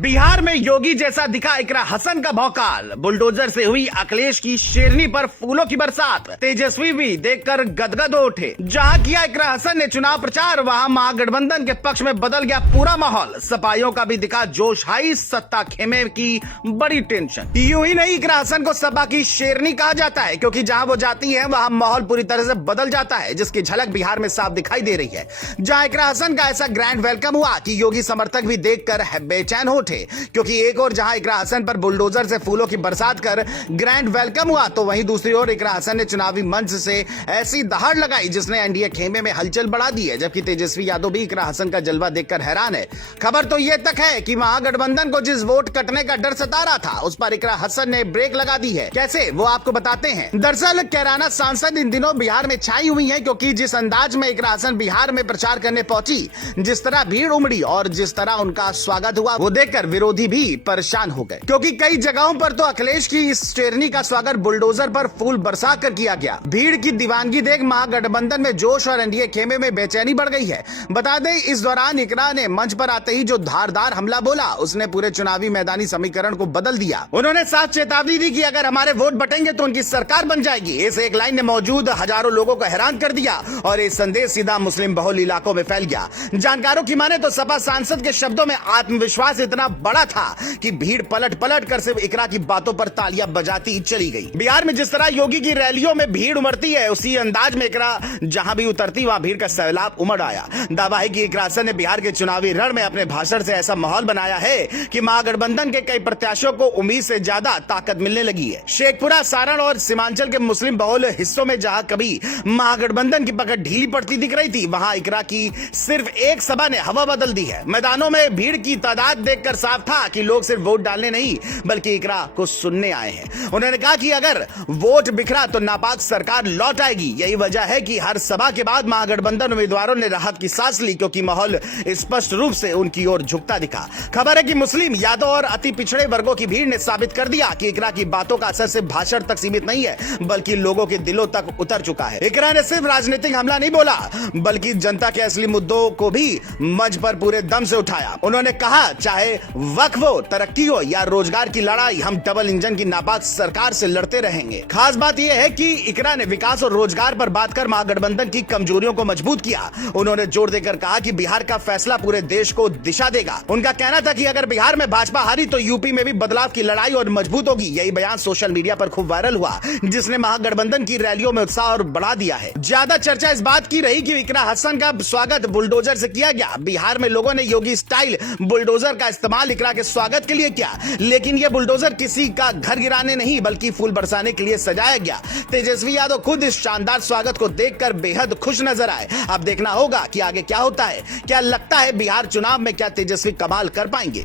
बिहार में योगी जैसा दिखा इकरा हसन का भौकाल। बुलडोजर से हुई अखिलेश की शेरनी पर फूलों की बरसात। तेजस्वी भी देखकर गदगद हो उठे। जहां किया इकरा हसन ने चुनाव प्रचार, वहां महागठबंधन के पक्ष में बदल गया पूरा माहौल। सपाइयों का भी दिखा जोश हाई, सत्ता खेमे की बड़ी टेंशन। यूं ही नहीं, इकरा हसन को सपा की शेरनी कहा जाता है, क्योंकि जहां वो जाती है वहां माहौल पूरी तरह से बदल जाता है, जिसकी झलक बिहार में साफ दिखाई दे रही है। जहां इकरा हसन का ऐसा ग्रैंड वेलकम हुआ कि योगी समर्थक भी देखकर बेचैन हो उठे, क्योंकि एक और जहां इकरा हसन पर बुलडोजर से फूलों की बरसात कर ग्रैंड वेलकम हुआ, तो वहीं दूसरी ओर इकरा हसन ने चुनावी मंच से ऐसी दहाड़ लगाई जिसने एनडीए खेमे में हलचल बढ़ा दी है। जबकि तेजस्वी यादव भी इकरा हसन का जलवा देखकर हैरान है। खबर तो यह तक है कि महागठबंधन को जिस वोट कटने का डर सता रहा था, उस पर इकरा हसन ने ब्रेक लगा दी है। कैसे, वो आपको बताते हैं। दरअसल कैराना सांसद इन दिनों बिहार में छाई हुई है, क्योंकि जिस अंदाज में इकरा हसन बिहार में प्रचार करने पहुंची, जिस तरह भीड़ उमड़ी और जिस तरह उनका स्वागत हुआ, वो देखकर विरोधी भी परेशान हो गए। क्योंकि कई जगहों पर तो अखिलेश की इस शेरनी का स्वागत बुलडोजर पर फूल बरसा कर किया गया। भीड़ की दीवानगी देख महागठबंधन में जोश और एनडीए खेमे में बेचैनी बढ़ गई है। बता दें, इस दौरान इकरा ने मंच पर आते ही जो धारदार हमला बोला, उसने पूरे चुनावी मैदानी समीकरण को बदल दिया। उन्होंने साफ चेतावनी दी कि अगर हमारे वोट बटेंगे तो उनकी सरकार बन जाएगी। इस एक लाइन ने मौजूद हजारों लोगों को हैरान कर दिया और ये संदेश सीधा मुस्लिम बहुल इलाकों में फैल गया। जानकारों की माने तो सपा सांसद के शब्दों में आत्मविश्वास इतना बड़ा था कि भीड़ पलट पलट कर सिर्फ इकरा की बातों पर तालियां बजाती चली गई। बिहार में जिस तरह योगी की रैलियों में भीड़ उमड़ती है, उसी अंदाज में इकरा जहां भी उतरती वहां भीड़ का सैलाब उमड़ आया। दावा है कि इकरा हसन ने बिहार के चुनावी रण में अपने भाषण से ऐसा माहौल बनाया है कि महागठबंधन के कई प्रत्याशियों को उम्मीद से ज्यादा ताकत मिलने लगी है। शेखपुरा, सारण और सीमांचल के मुस्लिम बहुल हिस्सों में जहां कभी महागठबंधन की पकड़ ढीली पड़ती दिख रही थी, वहां इकरा की सिर्फ एक सभा ने हवा बदल दी है। मैदानों में भीड़ की तादाद देखकर साफ था कि लोग सिर्फ वोट डालने नहीं बल्कि इकरा को सुनने आए हैं। उन्होंने कहा कि अगर वोट बिखरा तो नापाक सरकार लौट आएगी। यही वजह है कि हर सभा के बाद महागठबंधन उम्मीदवारों ने राहत की सांस ली, क्योंकि माहौल स्पष्ट रूप से उनकी ओर झुकता दिखा। खबर है कि मुस्लिम, यादव और अति पिछड़े वर्गों की भीड़ ने साबित कर दिया कि इकरा की बातों का असर सिर्फ भाषण तक सीमित नहीं है, बल्कि लोगों के दिलों तक उतर चुका है। इकरा ने सिर्फ राजनीतिक हमला नहीं बोला, बल्कि जनता के असली मुद्दों को भी मंच पर पूरे दम से उठाया। उन्होंने कहा, चाहे वक्फ हो, तरक्की हो या रोजगार की लड़ाई, हम डबल इंजन की नापाक सरकार से लड़ते रहेंगे। खास बात यह है कि इकरा ने विकास और रोजगार पर बात कर महागठबंधन की कमजोरियों को मजबूत किया। उन्होंने जोर देकर कहा कि बिहार का फैसला पूरे देश को दिशा देगा। उनका कहना था कि अगर बिहार में भाजपा हारी तो यूपी में भी बदलाव की लड़ाई और मजबूत होगी। यही बयान सोशल मीडिया पर खूब वायरल हुआ, जिसने महागठबंधन की रैलियों में उत्साह और बढ़ा दिया है। ज्यादा चर्चा इस बात की रही कि इकरा हसन का स्वागत बुलडोजर से किया गया। बिहार में लोगों ने योगी स्टाइल बुलडोजर का इस्तेमाल इकरा के स्वागत के लिए किया, लेकिन यह बुलडोजर किसी का घर गिराने नहीं बल्कि फूल बरसाने के लिए सजाया गया। तेजस्वी यादव खुद इस शानदार स्वागत को देखकर बेहद खुश नजर आए। अब देखना होगा कि आगे क्या होता है। क्या लगता है बिहार चुनाव में क्या तेजस्वी कमाल कर पाएंगे?